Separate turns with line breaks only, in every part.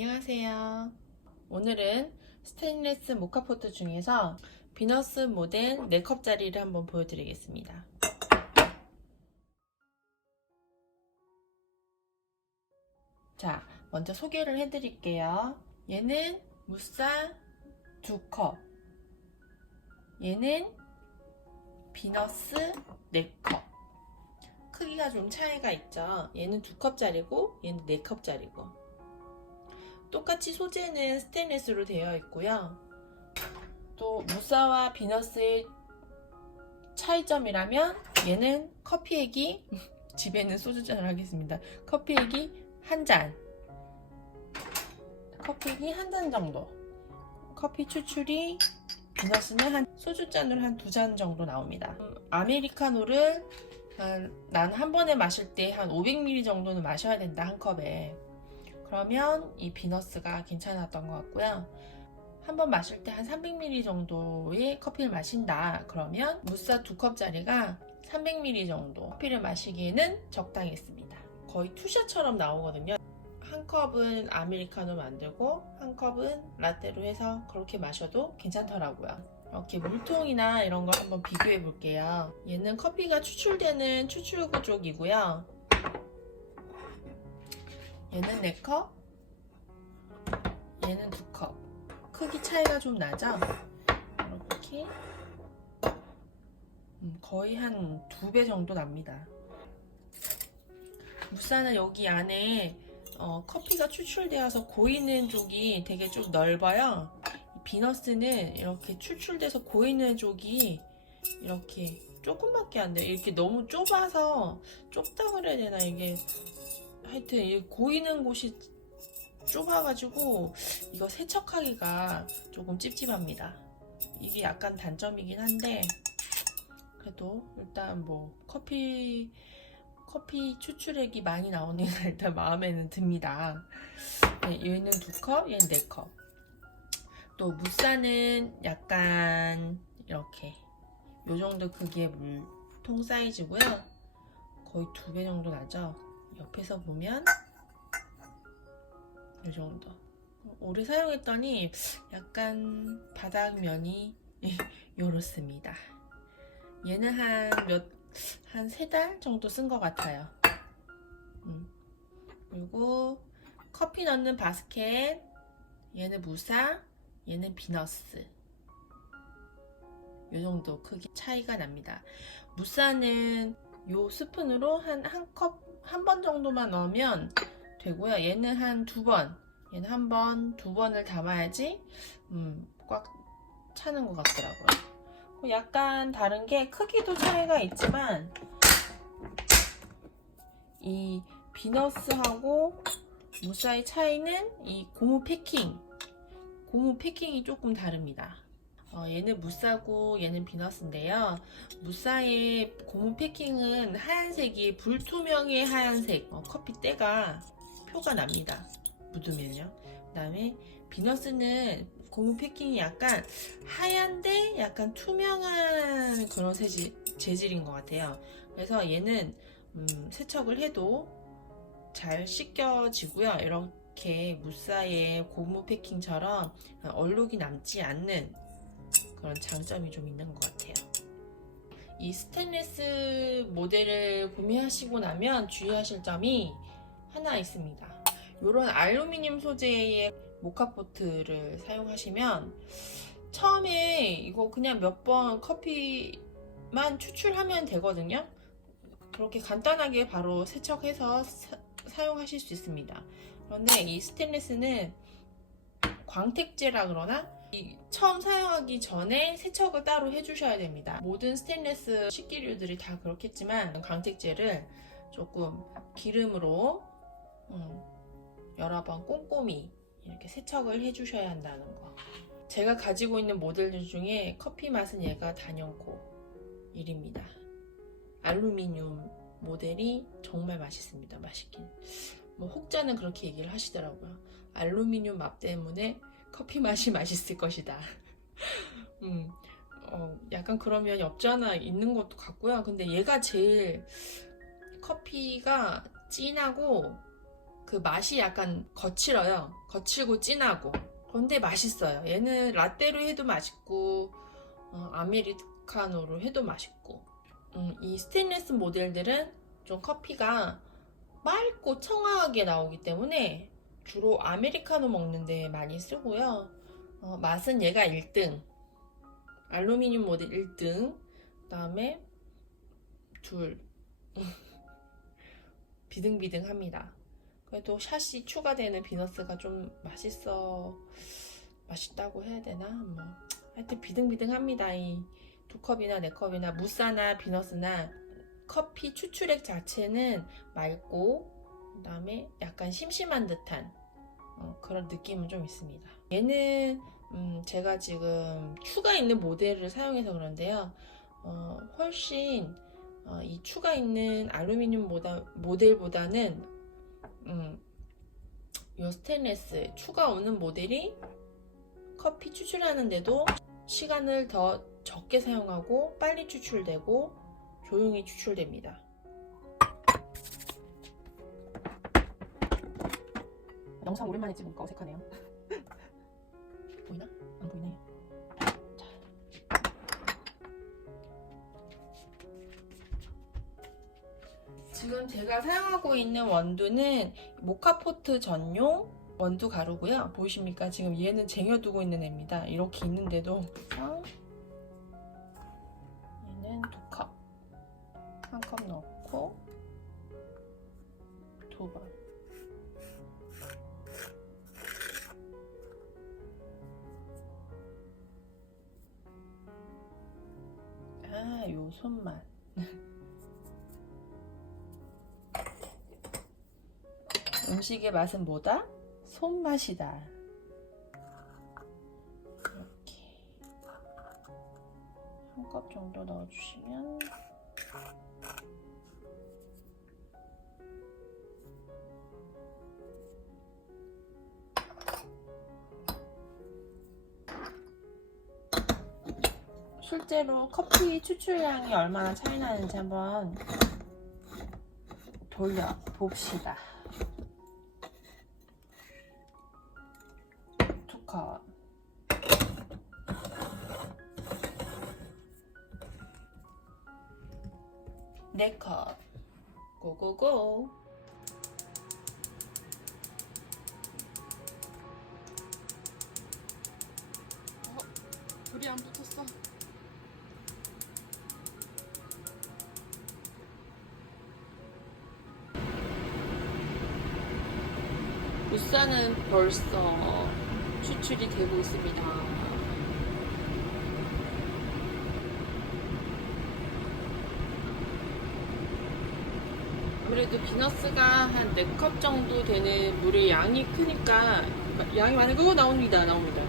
안녕하세요. 오늘은 스테인레스 모카포트 중에서 비너스 모델 4컵짜리를 한번 보여드리겠습니다. 자, 먼저 소개를 해드릴게요. 얘는 무쌀 2컵. 얘는 비너스 4컵. 크기가 좀 차이가 있죠. 얘는 2컵짜리고 얘는 4컵짜리고. 똑같이 소재는 스테인레스로 되어 있고요. 또 무사와 비너스의 차이점이라면 얘는 커피액이 집에는 소주잔을 하겠습니다. 커피액이 한 잔. 커피액이 한 잔 정도. 커피 추출이 비너스는 한 소주잔으로 한 두 잔 정도 나옵니다. 음, 아메리카노를 난 한 번에 마실 때 한 500ml 정도는 마셔야 된다 한 컵에. 그러면 이 비너스가 괜찮았던 것 같고요. 한번 마실 때 한 300ml 정도의 커피를 마신다. 그러면 무사 두 컵짜리가 300ml 정도 커피를 마시기에는 적당했습니다. 거의 투샷처럼 나오거든요. 한 컵은 아메리카노 만들고 한 컵은 라떼로 해서 그렇게 마셔도 괜찮더라고요. 이렇게 물통이나 이런 걸 한번 비교해 볼게요. 얘는 커피가 추출되는 추출구 쪽이고요. 얘는 4컵, 얘는 2컵. 크기 차이가 좀 나죠? 이렇게 음, 거의 한 두 배 정도 납니다. 무사는 여기 안에 어, 커피가 추출되어서 고이는 쪽이 되게 좀 넓어요. 비너스는 이렇게 추출돼서 고이는 쪽이 이렇게 조금밖에 안 돼요. 이렇게 너무 좁아서 좁다 그래야 되나 이게 하여튼 이 고이는 곳이 좁아가지고 이거 세척하기가 조금 찝찝합니다. 이게 약간 단점이긴 한데 그래도 일단 뭐 커피 커피 추출액이 많이 나오니까 일단 마음에는 듭니다. 네, 얘는 두 컵, 얘는 네 컵. 또 무사는 약간 이렇게 요 정도 크기의 물통 사이즈고요. 거의 두 배 정도 나죠. 옆에서 보면 이 정도. 오래 사용했더니 약간 바닥면이 이렇습니다. 얘는 한 몇, 한 세 달 정도 쓴 것 같아요. 음. 그리고 커피 넣는 바스켓, 얘는 무사, 얘는 비너스. 이 정도 크기 차이가 납니다. 무사는 요 스푼으로 한 한 컵, 한 번 정도만 넣으면 되고요. 얘는 한 두 번, 얘는 한 번, 두 번을 담아야지, 음, 꽉 차는 것 같더라고요. 약간 다른 게 크기도 차이가 있지만, 이 비너스하고 무사의 차이는 이 고무 패킹, 고무 패킹이 조금 다릅니다. 어, 얘는 무사고 얘는 비너스인데요. 무사의 고무 패킹은 하얀색이 불투명의 하얀색 어, 커피 때가 표가 납니다. 묻으면요. 그 다음에 비너스는 고무 패킹이 약간 하얀데 약간 투명한 그런 재질, 재질인 것 같아요. 그래서 얘는 음, 세척을 해도 잘 씻겨지고요. 이렇게 무사의 고무 패킹처럼 얼룩이 남지 않는 그런 장점이 좀 있는 것 같아요. 이 스테인레스 모델을 구매하시고 나면 주의하실 점이 하나 있습니다. 이런 알루미늄 소재의 모카포트를 사용하시면 처음에 이거 그냥 몇 번 커피만 추출하면 되거든요. 그렇게 간단하게 바로 세척해서 사, 사용하실 수 있습니다. 그런데 이 스테인레스는 광택제라 그러나 처음 사용하기 전에 세척을 따로 해주셔야 됩니다. 모든 스테인레스 식기류들이 다 그렇겠지만 광택제를 조금 기름으로 음, 여러 번 꼼꼼히 이렇게 세척을 해주셔야 한다는 거. 제가 가지고 있는 모델들 중에 커피 맛은 얘가 단연코 1입니다. 알루미늄 모델이 정말 맛있습니다. 맛있긴. 뭐 혹자는 그렇게 얘기를 하시더라고요. 알루미늄 맛 때문에 커피 맛이 맛있을 것이다. 음, 어, 약간 그러면 않아 있는 것도 같고요. 근데 얘가 제일 커피가 진하고 그 맛이 약간 거칠어요. 거칠고 진하고. 그런데 맛있어요. 얘는 라떼로 해도 맛있고, 어, 아메리카노로 해도 맛있고. 음, 이 스테인리스 모델들은 좀 커피가 맑고 청아하게 나오기 때문에 주로 아메리카노 먹는데 많이 쓰고요. 어, 맛은 얘가 1등. 알루미늄 모델 1등. 그 다음에 둘. 비등비등합니다. 그래도 샷이 추가되는 비너스가 좀 맛있어 맛있다고 해야 되나 뭐 하여튼 비등비등합니다 이 두 컵이나 네 컵이나 무사나 비너스나 커피 추출액 자체는 맑고 그 다음에 약간 심심한 듯한 어, 그런 느낌은 좀 있습니다 얘는 음, 제가 지금 추가 있는 모델을 사용해서 그런데요 어, 훨씬 어, 이 추가 있는 알루미늄 모다, 모델보다는 음, 요 스테인레스 추가 오는 모델이 커피 추출하는데도 시간을 더 적게 사용하고 빨리 추출되고 조용히 추출됩니다. 영상 오랜만에 찍으니까 어색하네요. 보이나? 안 보이네. 지금 제가 사용하고 있는 원두는 모카포트 전용 원두 가루고요. 보이십니까? 지금 얘는 쟁여두고 있는 애입니다. 이렇게 있는데도 얘는 두 컵. 한컵 넣고 아, 요 손맛. 음식의 맛은 뭐다? 손맛이다. 이렇게 한 컵 정도 넣어주시면 실제로 커피 추출량이 얼마나 차이 나는지 한번 돌려 봅시다. 두 컵. 네 컵. 고고고. 무사는 벌써 추출이 되고 있습니다. 아무래도 비너스가 한 4컵 정도 되는 물의 양이 크니까 양이 많은 거 나옵니다. 나옵니다.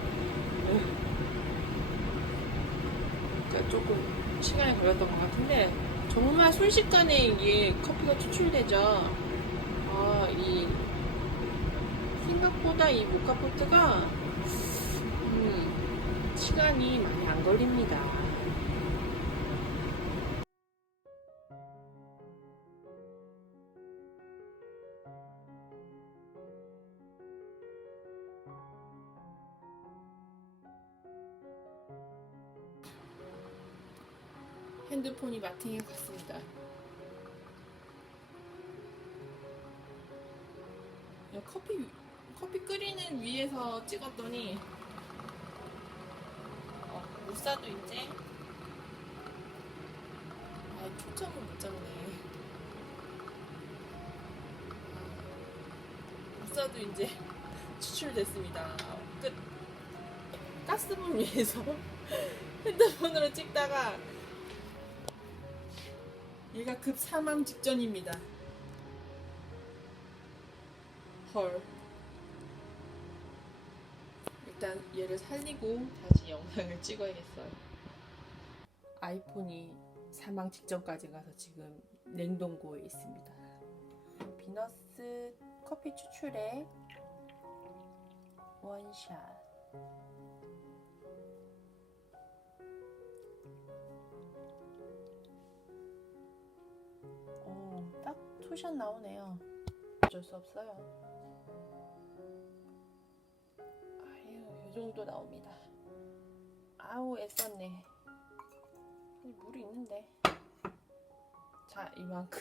그러니까 조금 시간이 걸렸던 것 같은데 정말 순식간에 이게 커피가 추출되죠. 아, 이 생각보다 이 모카포트가 음, 시간이 많이 안 걸립니다. 핸드폰이 마팅에 갔습니다. 야, 커피 위- 커피 끓이는 위에서 찍었더니 어, 무사도 이제 아 초점을 못 잡네. 아, 무사도 이제 추출됐습니다. 끝. 가스불 위에서 핸드폰으로 찍다가 얘가 급 사망 직전입니다. 헐. 일단 얘를 살리고 다시 영상을 찍어야겠어요. 아이폰이 사망 직전까지 가서 지금 냉동고에 있습니다. 비너스 커피 추출액 원샷. 오, 딱 투샷 나오네요. 어쩔 수 없어요. 이 정도 나옵니다. 아우, 애썼네. 물이 있는데. 자, 이만큼.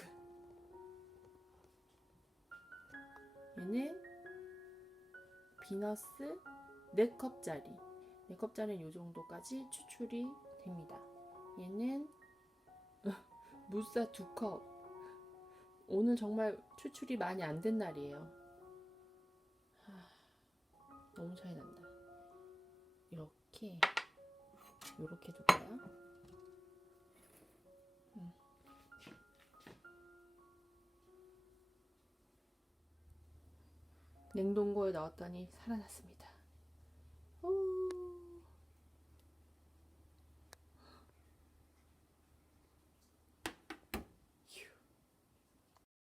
얘는 비너스 4컵짜리. 4컵짜리는 이 정도까지 추출이 됩니다. 얘는 무사 2컵. 오늘 정말 추출이 많이 안 된 날이에요. 하, 너무 차이 난다. 이렇게, 이렇게 둘까요? 음. 냉동고에 넣었더니 살아났습니다.